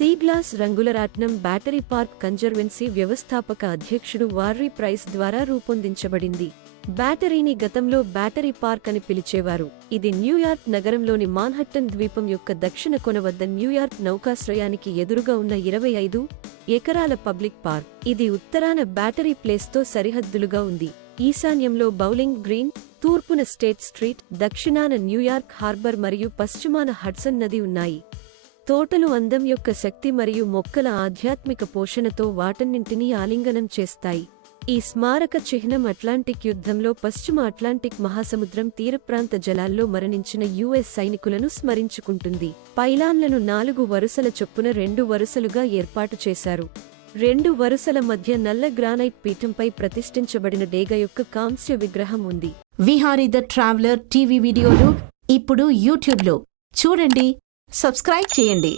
సీగ్లాస్ రంగులరాట్నం battery park conservancy వ్యవస్థాపక అధ్యక్షుడు వార్రీ price ద్వారా రూపొందించబడింది. బ్యాటరీని గతంలో బ్యాటరీ పార్క్ అని పిలిచేవారు. ఇది న్యూయార్క్ నగరంలోని మాన్హట్టన్ ద్వీపం యొక్క దక్షిణ కొన వద్ద న్యూయార్క్ నౌకాశ్రయానికి ఎదురుగా ఉన్న 25 ఎకరాల పబ్లిక్ పార్క్. ఇది ఉత్తరాన బ్యాటరీ ప్లేస్తో సరిహద్దులుగా ఉంది. ఈశాన్యంలో బౌలింగ్ గ్రీన్, తూర్పున స్టేట్ స్ట్రీట్, దక్షిణాన న్యూయార్క్ హార్బర్ మరియు పశ్చిమాన హడ్సన్ నది ఉన్నాయి. తోటలు అందం యొక్క శక్తి మరియు మొక్కల ఆధ్యాత్మిక పోషణతో వాటన్నింటినీ ఆలింగనం చేస్తాయి. ఈ స్మారక చిహ్నం అట్లాంటిక్ యుద్ధంలో పశ్చిమ అట్లాంటిక్ మహాసముద్రం తీరప్రాంత జలాల్లో మరణించిన యుఎస్ సైనికులను స్మరించుకుంటుంది. పైలాన్లను 4 వరుసల చొప్పున 2 వరుసలుగా ఏర్పాటు చేశారు. 2 వరుసల మధ్య నల్ల గ్రానైట్ పీఠంపై ప్రతిష్ఠించబడిన డేగ యొక్క కాంస్య విగ్రహం ఉంది. విహారీ ద ట్రావెలర్ టీవీ వీడియోలు ఇప్పుడు యూట్యూబ్లో చూడండి, సబ్స్క్రైబ్ చేయండి.